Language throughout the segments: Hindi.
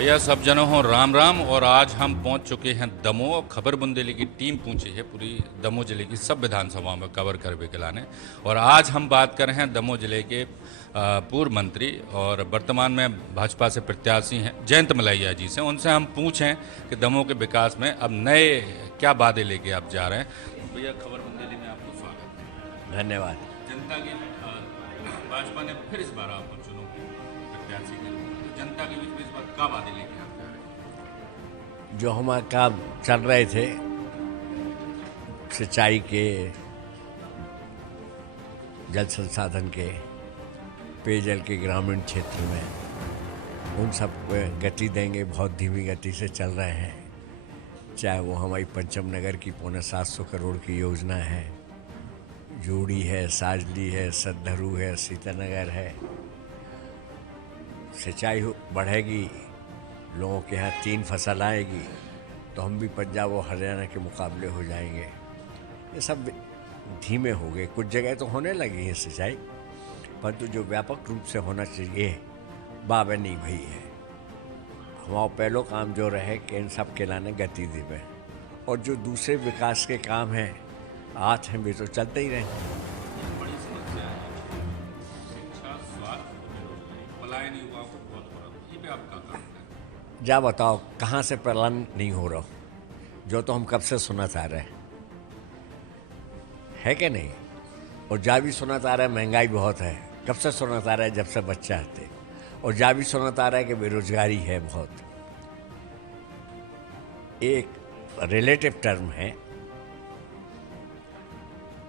भैया सब जनों हो राम राम। और आज हम पहुंच चुके हैं दमोह। खबर बुंदेली की टीम पहुंची है पूरी दमोह जिले की सब विधानसभाओं में कवर करवे के लाने। और आज हम बात कर रहे हैं दमोह जिले के पूर्व मंत्री और वर्तमान में भाजपा से प्रत्याशी हैं जयंत मलैया जी से। उनसे हम पूछें कि दमोह के विकास में अब नए क्या वादे लेके आप जा रहे हैं। भैया खबर बुंदेली में आपको स्वागत है। धन्यवाद। जनता की भाजपा ने फिर इस बार आपको चुनो प्रत्याशी के रूप में, तो जनता के बीच में इस बार क्या वादे लेके आप जा रहे हैं? जो हमारे काम चल रहे थे सिंचाई के, जल संसाधन के, पेयजल के ग्रामीण क्षेत्र में, उन सब को गति देंगे। बहुत धीमी गति से चल रहे हैं। चाहे वो हमारी पंचम नगर की 750 करोड़ की योजना है, जोड़ी है, साजली है, सद्धरू है, सीतानगर है। सिंचाई बढ़ेगी, लोगों के यहाँ 3 फसल आएगी तो हम भी पंजाब और हरियाणा के मुकाबले हो जाएंगे। ये सब धीमे हो गए। कुछ जगह तो होने लगी है सिंचाई, परंतु जो व्यापक रूप से होना चाहिए बाबे नहीं भई है। हमारा पहलो काम जो रहे कि इन सब के लाने गति देवे, और जो दूसरे विकास के काम हैं हाथ हैं भी तो चलते ही रहे। बड़ी समस्या है शिक्षा, स्वास्थ्य, बेरोजगारी, पलायन युवाओं को बहुत हो रहा है। ये पे आपका काम है। जा बताओ कहाँ से पलायन नहीं हो रहा, जो तो हम कब से सुना चाह रहे है कि नहीं। और जा भी सुना चाह रहा है महंगाई बहुत है, कब से सुना चाह रहा है, जब से बच्चे आते। और जा भी सुना चाह रहा है कि बेरोजगारी है बहुत। एक रिलेटिव टर्म है,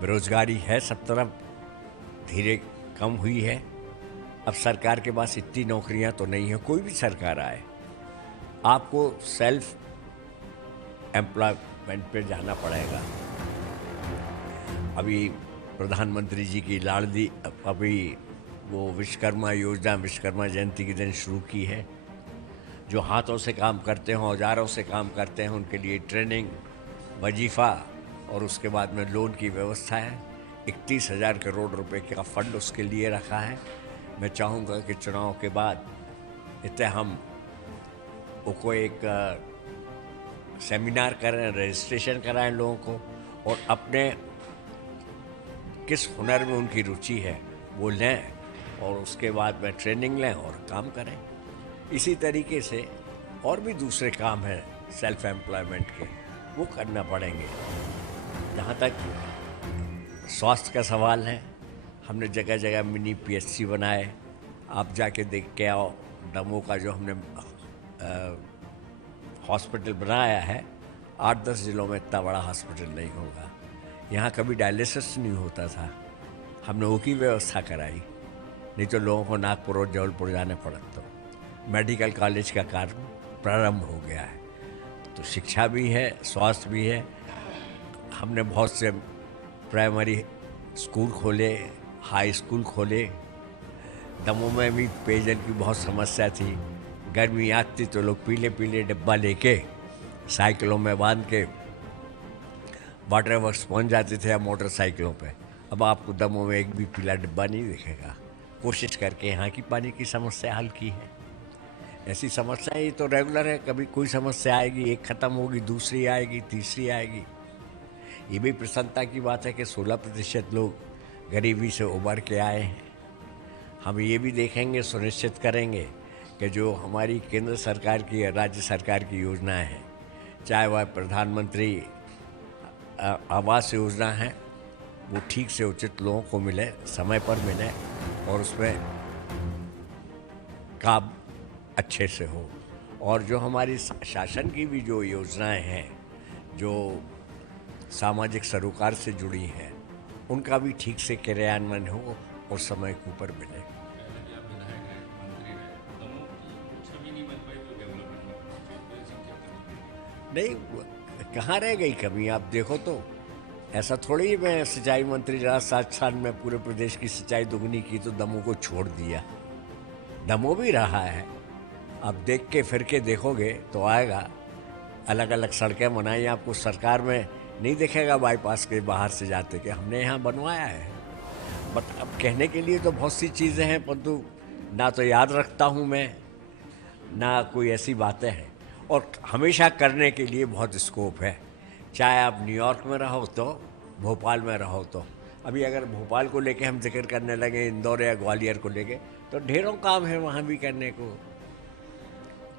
बेरोजगारी है सब तरफ, धीरे कम हुई है। अब सरकार के पास इतनी नौकरियां तो नहीं है। कोई भी सरकार आए आपको सेल्फ एम्प्लॉयमेंट पे जाना पड़ेगा। अभी प्रधानमंत्री जी की लाडली अभी वो विश्वकर्मा योजना, विश्वकर्मा जयंती के दिन शुरू की है। जो हाथों से काम करते हैं, औजारों से काम करते हैं, उनके लिए ट्रेनिंग, वजीफ़ा और उसके बाद में लोन की व्यवस्था है। 31,000 करोड़ रुपए का फंड उसके लिए रखा है। मैं चाहूँगा कि चुनाव के बाद इतने हम को एक सेमिनार करें, रजिस्ट्रेशन कराएं लोगों को, और अपने किस हुनर में उनकी रुचि है वो लें, और उसके बाद में ट्रेनिंग लें और काम करें। इसी तरीके से और भी दूसरे काम हैं सेल्फ एम्प्लॉयमेंट के, वो करना पड़ेंगे। जहाँ तक स्वास्थ्य का सवाल है, हमने जगह जगह मिनी PHC बनाए। आप जाके देख के आओ, दमोह का जो हमने हॉस्पिटल बनाया है, 8-10 जिलों में इतना बड़ा हॉस्पिटल नहीं होगा। यहाँ कभी डायलिसिस नहीं होता था, हमने वो की व्यवस्था कराई। नहीं तो लोगों को नागपुर और जबलपुर जाने पड़ता। तो मेडिकल कॉलेज का कार्य प्रारंभ हो गया है। तो शिक्षा भी है, स्वास्थ्य भी है। हमने बहुत से प्राइमरी स्कूल खोले, हाई स्कूल खोले। दमोह में भी पेयजल की बहुत समस्या थी। गर्मी आती तो लोग पीले पीले डिब्बा लेके साइकिलों में बांध के वाटर वर्क्स पहुँच जाते थे या मोटरसाइकिलों पे। अब आपको दमोह में एक भी पीला डिब्बा नहीं दिखेगा। कोशिश करके यहाँ की पानी की समस्या हल की है। ऐसी समस्याएं ये तो रेगुलर है, कभी कोई समस्या आएगी, एक ख़त्म होगी, दूसरी आएगी, तीसरी आएगी। ये भी प्रसन्नता की बात है कि 16% लोग गरीबी से उभर के आए हैं। हम ये भी देखेंगे, सुनिश्चित करेंगे कि जो हमारी केंद्र सरकार की, राज्य सरकार की योजनाएं हैं, चाहे वह प्रधानमंत्री आवास योजना है, वो ठीक से उचित लोगों को मिले, समय पर मिले, और उसमें काम अच्छे से हो। और जो हमारी शासन की भी जो योजनाएं हैं, जो सामाजिक सरोकार से जुड़ी हैं, उनका भी ठीक से क्रियान्वयन हो और समय के ऊपर मिले। नहीं, कहाँ रह गई कमी? आप देखो तो ऐसा थोड़ी ही मैं सिंचाई मंत्री रहा 7 साल में, पूरे प्रदेश की सिंचाई दुगनी की तो दमोह को छोड़ दिया। दमोह भी रहा है। आप देख के फिर के देखोगे तो आएगा। अलग अलग सड़कें बनाई, आपको सरकार में नहीं दिखेगा बाईपास के बाहर से जाते कि हमने यहाँ बनवाया है। बट अब कहने के लिए तो बहुत सी चीज़ें हैं, परंतु ना तो याद रखता हूँ मैं, ना कोई ऐसी बातें हैं, और हमेशा करने के लिए बहुत स्कोप है। चाहे आप न्यूयॉर्क में रहो तो, भोपाल में रहो तो। अभी अगर भोपाल को लेके हम जिक्र करने लगे, इंदौर या ग्वालियर को लेके, तो ढेरों काम है वहाँ भी करने को,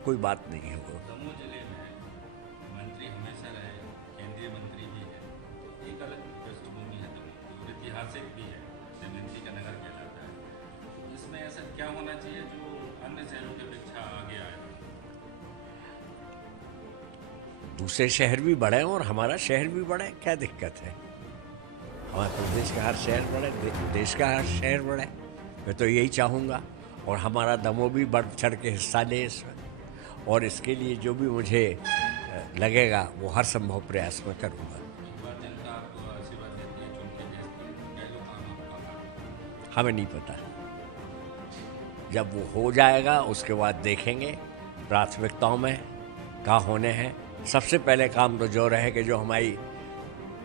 कोई बात नहीं है वो। दमोह जिले में मंत्री हमेशा रहे, केंद्रीय मंत्री भी है, तो एक अलग पृष्ठभूमि है दमोह, और ऐतिहासिक भी है, दमयंती का नगर कहलाता है। तो इसमें ऐसा क्या होना चाहिए जो अन्य शहरों की अपेक्षा आगे आए? दूसरे शहर भी बढ़े और हमारा शहर भी बढ़े, क्या दिक्कत है? हमारे प्रदेश का हर शहर बढ़े, देश का हर शहर बढ़े, मैं तो यही चाहूँगा। और हमारा दमोह भी बढ़ चढ़ के हिस्सा ले इसमें, और इसके लिए जो भी मुझे लगेगा वो हर संभव प्रयास मैं करूँगा। एक बार जनता आपको आशीर्वाद देती है, चुन के भेजती है, क्या जो काम आपका? हमें नहीं पता, जब वो हो जाएगा उसके बाद देखेंगे प्राथमिकताओं में क्या होने हैं। सबसे पहले काम तो जो रहे कि जो हमारी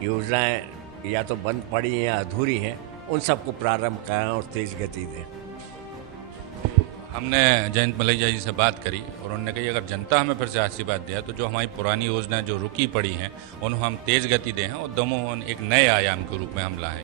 योजनाएं या तो बंद पड़ी हैं या अधूरी हैं, उन सबको प्रारंभ कराएं और तेज गति दें। हमने जयंत मलैया जी से बात करी और उन्होंने कही अगर जनता हमें फिर से आशीर्वाद दिया तो जो हमारी पुरानी योजनाएं जो रुकी पड़ी हैं उन्हें हम तेज गति दें और दमोह एक नए आयाम के रूप में हम लाएं।